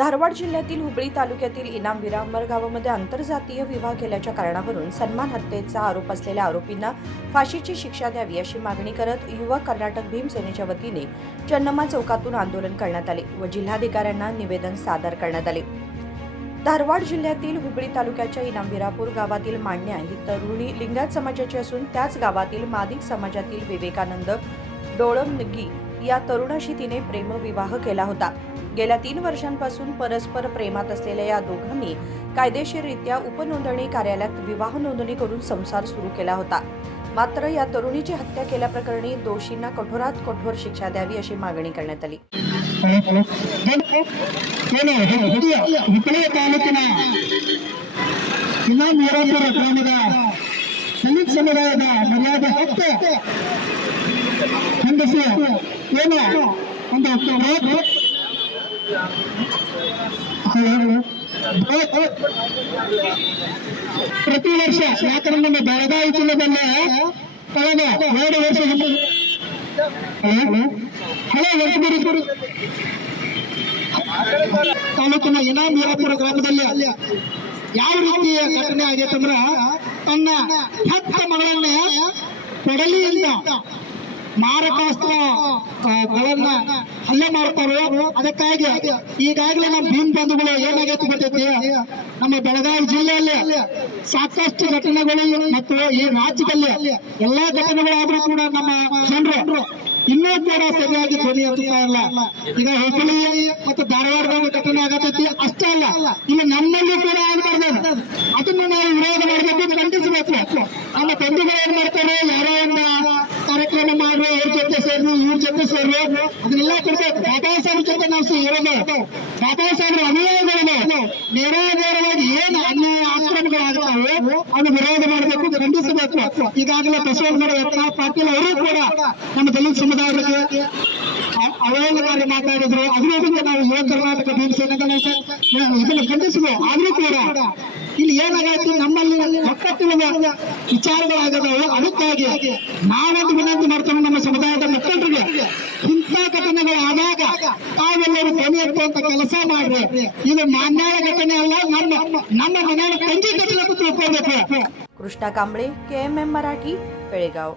धारवाड जिल्ह्यातील हुबळी तालुक्यातील इनामविरा अंबर गावामध्ये आंतरजातीय विवाह केल्याच्या कारणावरून सन्मान हत्येचा आरोप असलेल्या आरोपींना फाशीची शिक्षा द्यावी अशी मागणी करत युवा कर्नाटक भीमसेनेच्या वतीने चन्नम्मा चौकातून आंदोलन करण्यात आले व जिल्हाधिकाऱ्यांना निवेदन सादर करण्यात आले। धारवाड जिल्ह्यातील हुबळी तालुक्याच्या इनामविरापूर गावातील मान्या ही तरुणी लिंगायत समाजाची असून त्याच गावातील मादिक समाजातील विवेकानंद डोळमनगी या तरुणाशी तिने प्रेमविवाह केला होता। गेल्या 3 वर्षांपासून परस्पर प्रेमात असलेल्या या दोघांनी कायदेशीररित्या उपनोंदणी कार्यालयात विवाह नोंदणी करून संसार सुरू केला होता। मात्र या तरुणीची हत्या केल्याप्रकरणी दोषींना कठोरात कठोर शिक्षा द्यावी अशी मागणी करण्यात आली। ಪ್ರತಿ ವರ್ಷ ಯಾಕಂದ್ರೆ ನಮ್ಮ ಬೆಳಗಾವಿ ಜಿಲ್ಲೆದಲ್ಲಿ ಕಳೆದ 2 ವರ್ಷ ತಾಲೂಕಿನ ಇನಾಮವಿರಾಪುರ ಗ್ರಾಮದಲ್ಲಿ ಯಾವ ರೀತಿಯ ಘಟನೆ ಆಗೈತಂದ್ರ ತನ್ನ ಹೆತ್ತ ಮಗಳನ್ನೇ ಕೊಡಲಿಯಿಂದ ಮಾರಕಾಸ್ತ್ರಗಳನ್ನ ಹಲ್ಲೆ ಮಾಡ್ತಾರೋ ಅದಕ್ಕಾಗಿ ಈಗಾಗಲೇ ನಮ್ಮ ಭೀಮ್ ಬಂಧುಗಳು ಏನಾಗೈತೆ ಬರ್ತೈತಿ ನಮ್ಮ ಬೆಳಗಾವಿ ಜಿಲ್ಲೆಯಲ್ಲಿ ಸಾಕಷ್ಟು ಘಟನೆಗಳು ಮತ್ತು ಈ ರಾಜ್ಯದಲ್ಲಿ ಎಲ್ಲಾ ಘಟನೆಗಳಾದ್ರೂ ಕೂಡ ನಮ್ಮ ಜನರು ಇನ್ನೂ ಕೂಡ ಸರಿಯಾಗಿ ಧ್ವನಿ ಎತ್ತುತ್ತಾ ಇಲ್ಲ। ಈಗ ಹುಬ್ಬಳ್ಳಿ ಮತ್ತು ಧಾರವಾಡದಾಗ ಘಟನೆ ಆಗತೈತಿ ಅಷ್ಟೇ ಅಲ್ಲ, ಇಲ್ಲಿ ನಮ್ಮಲ್ಲಿ ಕೂಡ ಆಗ್ಬಾರ್ದು, ಅದನ್ನು ನಾವು ವಿರೋಧ ಮಾಡಬೇಕು, ಖಂಡಿಸಬೇಕು। ನಮ್ಮ ಬಂಧುಗಳು ಏನ್ ಮಾಡ್ತಾರೆ, ಯಾರೋ ಒಂದು ಕಾರ್ಯಕ್ರಮ ಮಾಡಿ ಅವ್ರ ಜೊತೆ ಸೇರಿ ಇವ್ರ ಜೊತೆ ಸೇರಿ ಅದನ್ನೆಲ್ಲ ಕೊಡ್ಬೇಕು। ಬಾಬಾ ಸಾಹೇಬ್ ಜೊತೆ ನಾವು ಇರೋದು, ಬಾಬಾ ಸಾಹೇಬ್ರ ಅನುಯಾಯಿಗಳು ನೇರವಾಗಿ ಏನು ಅನ್ಯಾಯ ಆಕ್ರಮಣಗಳಾಗ್ತಾವೆ ಅದನ್ನು ವಿರೋಧ ಮಾಡಬೇಕು, ಖಂಡಿಸಬೇಕು। ಈಗಾಗಲೇ ಬಸವನಗೌಡ ಯತ್ನಾಳ್ ಪಾಟೀಲ್ ಅವರು ಕೂಡ ನಮ್ಮ ದಲಿತ ಸಮುದಾಯಕ್ಕೆ ಅವಹೇಳನಕಾರಿ ಮಾತಾಡಿದ್ರು, ಅದರಿಂದ ನಾವು ಯುವ ಕರ್ನಾಟಕ ಭೀಮಸೇನೆಗಳ ಇದನ್ನು ಖಂಡಿಸಬೇಕು। ಆದ್ರೂ ಕೂಡ ಇಲ್ಲಿ ಏನಾಗೈತಿ, ನಮ್ಮಲ್ಲಿ ಒಕ್ಕಟ್ಟಿನ ವಿಚಾರಗಳಾಗದವು। ಅದಕ್ಕಾಗಿ ನಾವೊಂದು ವಿನಂತಿ ಮಾಡ್ತೇವೆ ನಮ್ಮ ಸಮುದಾಯದ ಮುಖಂಡರಿಗೆ, ಇಂಥ ಘಟನೆಗಳಾದಾಗ ತಾವೆಲ್ಲರೂ ಧ್ವನಿ ಎತ್ತುವಂತ ಕೆಲಸ ಮಾಡ್ರಿ। ಇದು ಮಾನ್ಯಾಯ ಘಟನೆ ಅಲ್ಲ, ನಮ್ಮ ಮನೆಯ ತಂಗಿ ಘಟನೆ ತಿಳ್ಕೊಳ್ಬೇಕು। कृष्णा कांबळे, KMM मराठी, बेळगाव।